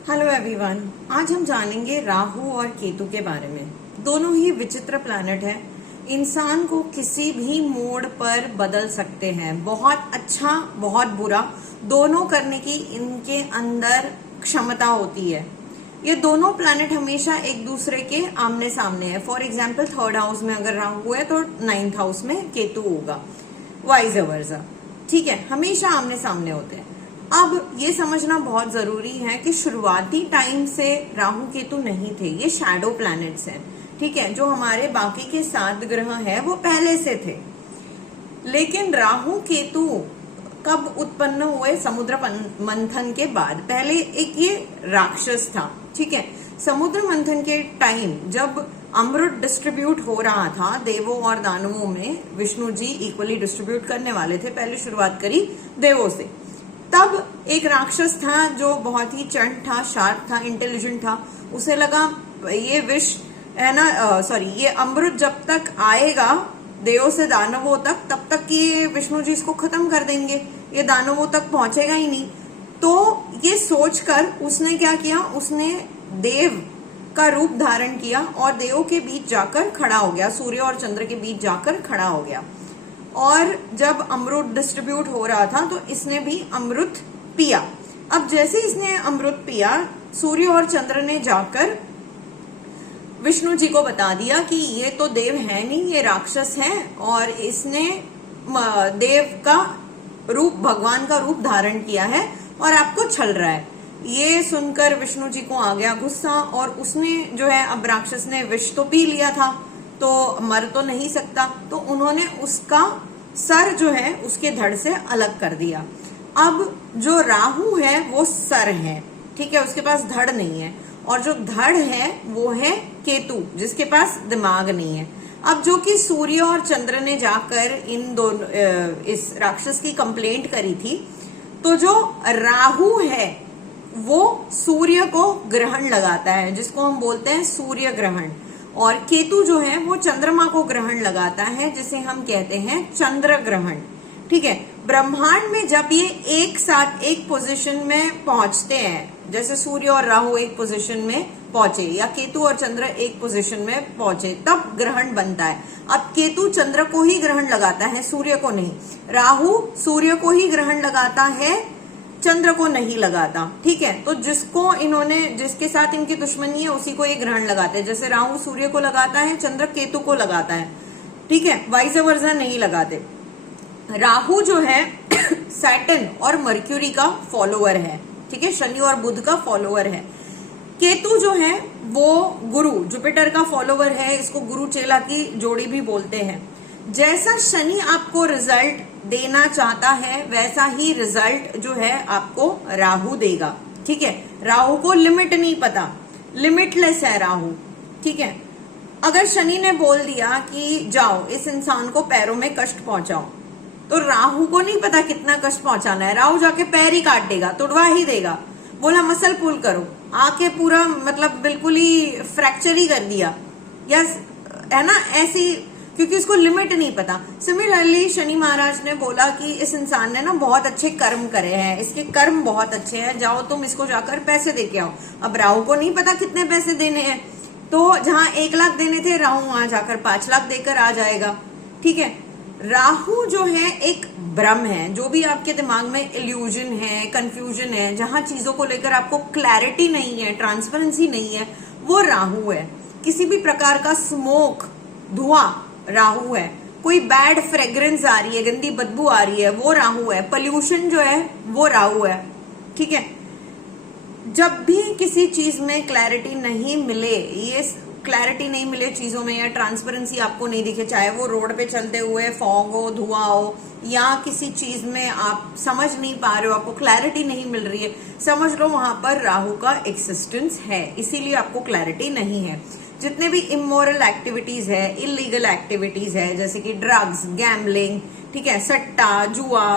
Hello everyone, आज हम जानेंगे राहु और केतु के बारे में। दोनों ही विचित्र प्लैनेट हैं। इंसान को किसी भी मोड पर बदल सकते हैं। बहुत अच्छा, बहुत बुरा, दोनों करने की इनके अंदर क्षमता होती है। ये दोनों प्लैनेट हमेशा एक दूसरे के आमने सामने है। फॉर एग्जाम्पल, 3rd हाउस में अगर राहु है तो 9th हाउस में केतु होगा, वाइस वर्सा। ठीक है, हमेशा आमने सामने होते हैं। अब ये समझना बहुत जरूरी है कि शुरुआती टाइम से राहु केतु नहीं थे, ये शैडो प्लैनेट्स हैं। ठीक है, जो हमारे बाकी के 7 ग्रह हैं वो पहले से थे। लेकिन राहु केतु कब उत्पन्न हुए? समुद्र मंथन के बाद। पहले एक ये राक्षस था। ठीक है, समुद्र मंथन के टाइम जब अमृत डिस्ट्रीब्यूट हो रहा था देवों और दानवों में, विष्णु जी इक्वली डिस्ट्रीब्यूट करने वाले थे। पहले शुरुआत करी देवों से। तब एक राक्षस था जो बहुत ही चंट था, शार्प था, इंटेलिजेंट था। उसे लगा ये विष है ना, ये अमृत जब तक आएगा देवों से दानवों तक, तब तक ये विष्णु जी इसको खत्म कर देंगे, ये दानवों तक पहुंचेगा ही नहीं। तो ये सोचकर उसने क्या किया, उसने देव का रूप धारण किया और देवों के बीच जाकर खड़ा हो गया, सूर्य और चंद्र के बीच जाकर खड़ा हो गया। और जब अमृत डिस्ट्रीब्यूट हो रहा था तो इसने भी अमृत पिया। अब जैसे इसने अमृत पिया, सूर्य और चंद्र ने जाकर विष्णु जी को बता दिया कि ये तो देव है नहीं, ये राक्षस है और इसने देव का रूप, भगवान का रूप धारण किया है और आपको छल रहा है। ये सुनकर विष्णु जी को आ गया गुस्सा और उसने जो है, अब राक्षस ने विष तो पी लिया था तो मर तो नहीं सकता, तो उन्होंने उसका सर जो है उसके धड़ से अलग कर दिया। अब जो राहु है वो सर है, ठीक है, उसके पास धड़ नहीं है। और जो धड़ है वो है केतु, जिसके पास दिमाग नहीं है। अब जो कि सूर्य और चंद्र ने जाकर इन दोनों इस राक्षस की कंप्लेंट करी थी, तो जो राहु है वो सूर्य को ग्रहण लगाता है, जिसको हम बोलते हैं सूर्य ग्रहण। और केतु जो है वो चंद्रमा को ग्रहण लगाता है, जिसे हम कहते हैं चंद्र ग्रहण। ठीक है, ब्रह्मांड में जब ये एक साथ एक पोजीशन में पहुंचते हैं, जैसे सूर्य और राहु एक पोजीशन में पहुंचे या केतु और चंद्र एक पोजीशन में पहुंचे, तब ग्रहण बनता है। अब केतु चंद्र को ही ग्रहण लगाता है, सूर्य को नहीं। राहु सूर्य को ही ग्रहण लगाता है, चंद्र को नहीं लगाता। ठीक है, तो जिसके साथ इनकी दुश्मनी है उसी को ये ग्रहण लगाते हैं। जैसे राहु सूर्य को लगाता है, चंद्र केतु को लगाता है। ठीक है, वाइस वर्सा नहीं लगाते। राहु जो है सैटर्न और मर्क्यूरी का फॉलोअर है। ठीक है, शनि और बुध का फॉलोअर है। केतु जो है वो गुरु, जुपिटर का फॉलोअर है। इसको गुरु चेला की जोड़ी भी बोलते हैं। जैसा शनि आपको रिजल्ट देना चाहता है वैसा ही रिजल्ट जो है आपको राहु देगा। ठीक है, राहु को लिमिट नहीं पता, लिमिटलेस है राहु। ठीक है, अगर शनि ने बोल दिया कि जाओ इस इंसान को पैरों में कष्ट पहुंचाओ, तो राहु को नहीं पता कितना कष्ट पहुंचाना है। राहु जाके पैर ही काट देगा, तुड़वा ही देगा। बोला मसल पुल करो, आके पूरा मतलब बिल्कुल ही फ्रैक्चर ही कर दिया, यस है ना, ऐसी, क्योंकि उसको लिमिट नहीं पता। सिमिलरली शनि महाराज ने बोला कि इस इंसान ने ना बहुत अच्छे कर्म करे हैं, इसके कर्म बहुत अच्छे हैं, जाओ तुम इसको जाकर पैसे दे के आओ। अब राहु को नहीं पता कितने पैसे देने हैं, तो जहां 1 लाख देने थे राहु वहां जाकर 5 लाख देकर आ जाएगा। ठीक है, राहु जो है एक भ्रम है। जो भी आपके दिमाग में इल्यूजन है, कंफ्यूजन है, जहां चीजों को लेकर आपको क्लैरिटी नहीं है, ट्रांसपेरेंसी नहीं है, वो राहु है। किसी भी प्रकार का स्मोक, धुआं, राहु है। कोई बैड फ्रेग्रेंस आ रही है, गंदी बदबू आ रही है, वो राहु है। पोल्यूशन जो है वो राहु है। ठीक है, जब भी किसी चीज में क्लैरिटी नहीं मिले, ये क्लैरिटी नहीं मिले चीजों में, या ट्रांसपेरेंसी आपको नहीं दिखे, चाहे वो रोड पे चलते हुए फॉग हो, धुआं हो, या किसी चीज में आप समझ नहीं पा रहे हो, आपको क्लैरिटी नहीं मिल रही है, समझ लो वहां पर राहु का एक्सिस्टेंस है, इसीलिए आपको क्लैरिटी नहीं है। जितने भी इमोरल एक्टिविटीज है, इलीगल एक्टिविटीज है, जैसे कि ड्रग्स, गैम्बलिंग, ठीक है, सट्टा, जुआ,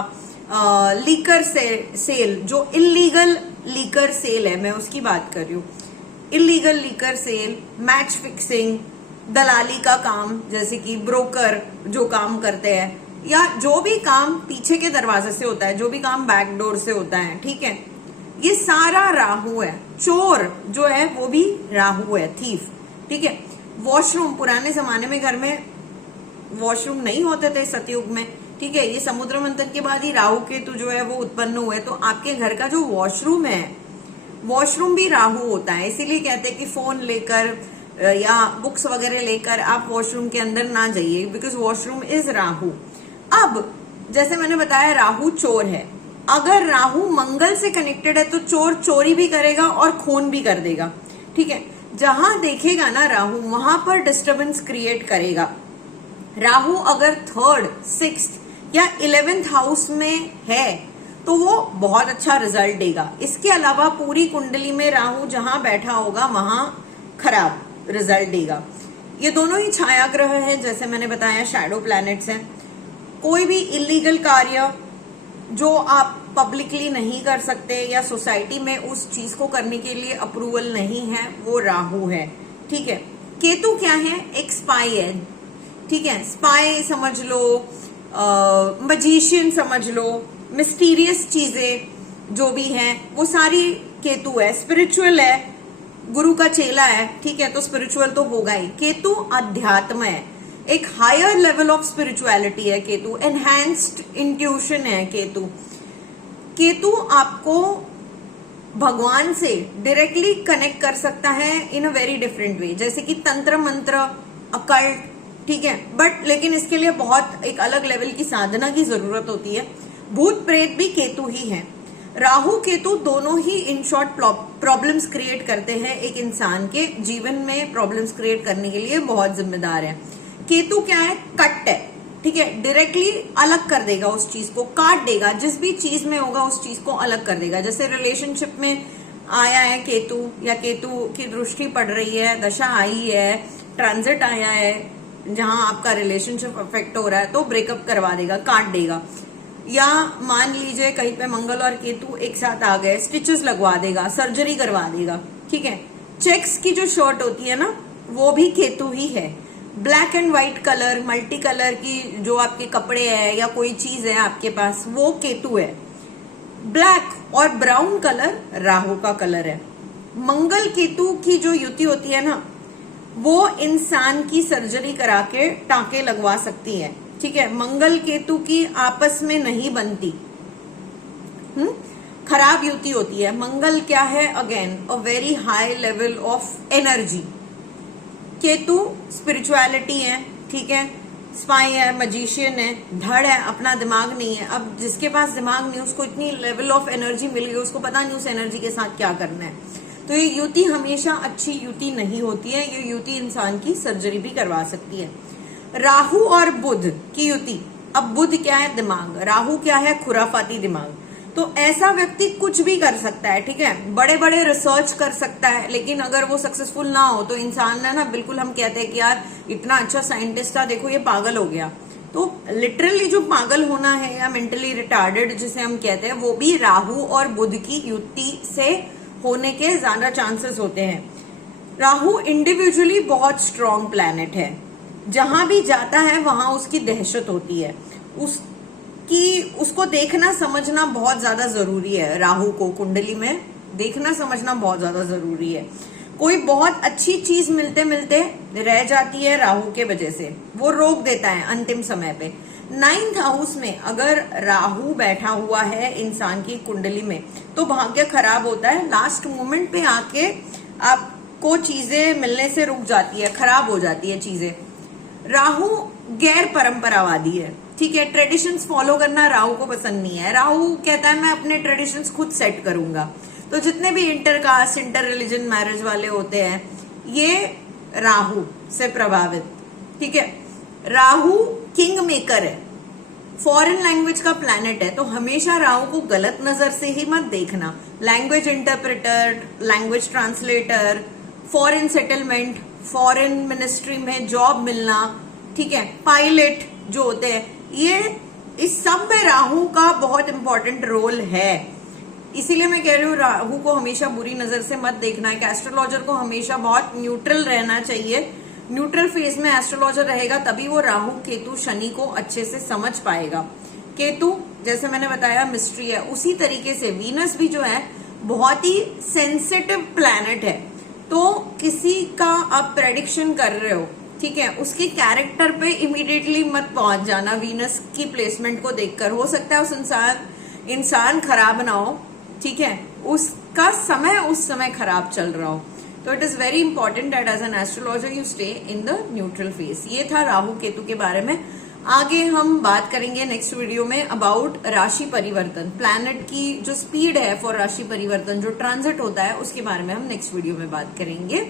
लीकर सेल, जो इलीगल लीकर सेल है, मैं उसकी बात कर रही हूँ। Illegal liquor sale, match fixing, दलाली का काम, जैसे कि ब्रोकर जो काम करते हैं, या जो भी काम पीछे के दरवाजे से होता है, जो भी काम बैकडोर से होता है, ठीक है, ये सारा राहु है। चोर जो है वो भी राहु है, थीफ, ठीक है। वॉशरूम, पुराने जमाने में घर में वॉशरूम नहीं होते थे सतयुग में, ठीक है। ये समुद्र मंथन के बाद ही राहु केतु जो है वो उत्पन्न हुए। तो आपके घर का जो वॉशरूम है, वॉशरूम भी राहु होता है। इसीलिए कहते हैं कि फोन लेकर या बुक्स वगैरह लेकर आप वॉशरूम के अंदर ना जाइए, बिकॉज वॉशरूम इज राहु। अब जैसे मैंने बताया राहु चोर है। अगर राहु मंगल से कनेक्टेड है तो चोर चोरी भी करेगा और खून भी कर देगा, ठीक है। जहां देखेगा ना राहु, वहां पर डिस्टरबेंस क्रिएट करेगा। राहु अगर 3rd, 6th या 11th हाउस में है तो वो बहुत अच्छा रिजल्ट देगा। इसके अलावा पूरी कुंडली में राहु जहां बैठा होगा वहां खराब रिजल्ट देगा। ये दोनों ही छाया ग्रह हैं, जैसे मैंने बताया शैडो प्लैनेट्स हैं। कोई भी इलीगल कार्य जो आप पब्लिकली नहीं कर सकते या सोसाइटी में उस चीज को करने के लिए अप्रूवल नहीं है, वो राहु है, ठीक है। केतु क्या है? एक स्पाई है, ठीक है। स्पाई समझ लो, मजिशियन समझ लो, मिस्टीरियस चीजें जो भी हैं वो सारी केतु है। स्पिरिचुअल है, गुरु का चेला है, ठीक है, तो स्पिरिचुअल तो होगा ही। केतु अध्यात्म है, एक हायर लेवल ऑफ स्पिरिचुअलिटी है केतु। एनहांस्ड इंट्यूशन है केतु। केतु आपको भगवान से डायरेक्टली कनेक्ट कर सकता है इन अ वेरी डिफरेंट वे, जैसे कि तंत्र मंत्र, अकल्ट, ठीक है। बट लेकिन इसके लिए बहुत एक अलग लेवल की साधना की जरूरत होती है। भूत प्रेत भी केतु ही है। राहु केतु दोनों ही इन शॉर्ट प्रॉब्लम्स क्रिएट करते हैं, एक इंसान के जीवन में प्रॉब्लम्स क्रिएट करने के लिए बहुत जिम्मेदार है। केतु क्या है? कट है, ठीक है, डायरेक्टली अलग कर देगा उस चीज को, काट देगा। जिस भी चीज में होगा उस चीज को अलग कर देगा। जैसे रिलेशनशिप में आया है केतु, या केतु की दृष्टि पड़ रही है, दशा आई है, ट्रांजिट आया है जहां आपका रिलेशनशिप अफेक्ट हो रहा है, तो ब्रेकअप करवा देगा, काट देगा। या मान लीजिए कहीं पे मंगल और केतु एक साथ आ गए, स्टिचेस लगवा देगा, सर्जरी करवा देगा, ठीक है। चेक्स की जो शर्ट होती है ना, वो भी केतु ही है। Black and white colour, multi colour की जो आपके कपड़े है या कोई चीज है आपके पास, वो केतु है। ब्लैक और ब्राउन कलर राहु का कलर है। मंगल केतु की जो युति होती है ना, वो इंसान की सर्जरी करा के टांके लगवा सकती है, ठीक है। मंगल केतु की आपस में नहीं बनती, खराब युति होती है। मंगल क्या है? Again a very high level of energy. Ketu spirituality है, ठीक है, स्पाई है, मजिशियन है, धड़ है, अपना दिमाग नहीं है। अब जिसके पास दिमाग नहीं, उसको इतनी लेवल ऑफ एनर्जी मिल गई, उसको पता नहीं उस एनर्जी के साथ क्या करना है। तो ये युति हमेशा अच्छी युति नहीं होती है। ये युति इंसान की सर्जरी भी करवा सकती है। राहु और बुध की युति। अब बुध क्या है? दिमाग। राहु क्या है? खुराफाती दिमाग। तो ऐसा व्यक्ति कुछ भी कर सकता है, ठीक है, बड़े बड़े रिसर्च कर सकता है, लेकिन अगर वो सक्सेसफुल ना हो तो इंसान ना बिल्कुल, हम कहते हैं कि यार इतना अच्छा साइंटिस्ट था, देखो ये पागल हो गया। तो लिटरली जो पागल होना है या मेंटली रिटार्डेड जिसे हम कहते हैं, वो भी राहु और बुध की युति से होने के ज्यादा चांसेस होते हैं। राहु इंडिविजुअली बहुत स्ट्रॉन्ग प्लैनेट है। जहां भी जाता है वहां उसकी दहशत होती है। उसको देखना समझना बहुत ज्यादा जरूरी है। राहु को कुंडली में देखना समझना बहुत ज्यादा जरूरी है। कोई बहुत अच्छी चीज मिलते मिलते रह जाती है राहु के वजह से, वो रोक देता है अंतिम समय पे। 9th हाउस में अगर राहु बैठा हुआ है इंसान की कुंडली में, तो भाग्य खराब होता है। लास्ट मोमेंट पे आके आपको चीजें मिलने से रुक जाती है, खराब हो जाती है चीजें। राहु गैर परंपरावादी है, ठीक है, ट्रेडिशंस फॉलो करना राहु को पसंद नहीं है। राहु कहता है मैं अपने ट्रेडिशंस खुद सेट करूंगा। तो जितने भी inter caste, inter religion marriage वाले होते हैं, ये राहु से प्रभावित, ठीक है। राहु किंग मेकर है, फॉरेन लैंग्वेज का प्लैनेट है, तो हमेशा राहु को गलत नजर से ही मत देखना। Language interpreter, language translator, foreign settlement, foreign ministry में जॉब मिलना, ठीक है, पायलट जो होते हैं, ये इस सब में राहु का बहुत इंपॉर्टेंट रोल है। इसीलिए मैं कह रही हूँ राहु को हमेशा बुरी नजर से मत देखना है। एस्ट्रोलॉजर को हमेशा बहुत न्यूट्रल रहना चाहिए। न्यूट्रल फेज में एस्ट्रोलॉजर रहेगा तभी वो राहु केतु शनि को अच्छे से समझ पाएगा। केतु जैसे मैंने बताया मिस्ट्री है, उसी तरीके से वीनस भी जो है बहुत ही सेंसिटिव प्लैनेट है, तो किसी का आप प्रेडिक्शन कर रहे हो, ठीक है, उसके कैरेक्टर पे इमीडिएटली मत पहुंच जाना। वीनस की प्लेसमेंट को देखकर हो सकता है उस इंसान खराब ना हो, ठीक है, उसका समय उस समय खराब चल रहा हो। तो it is very important that as an astrologer you stay in the neutral phase. ये था राहु केतु के बारे में। आगे हम बात करेंगे नेक्स्ट वीडियो में अबाउट राशि परिवर्तन, प्लैनेट की जो स्पीड है फॉर राशि परिवर्तन, जो ट्रांजिट होता है, उसके बारे में हम नेक्स्ट वीडियो में बात करेंगे।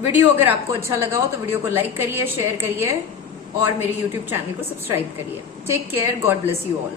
वीडियो अगर आपको अच्छा लगा हो तो वीडियो को लाइक करिए, शेयर करिए और मेरे यूट्यूब चैनल को सब्सक्राइब करिए। Take care, God bless you all.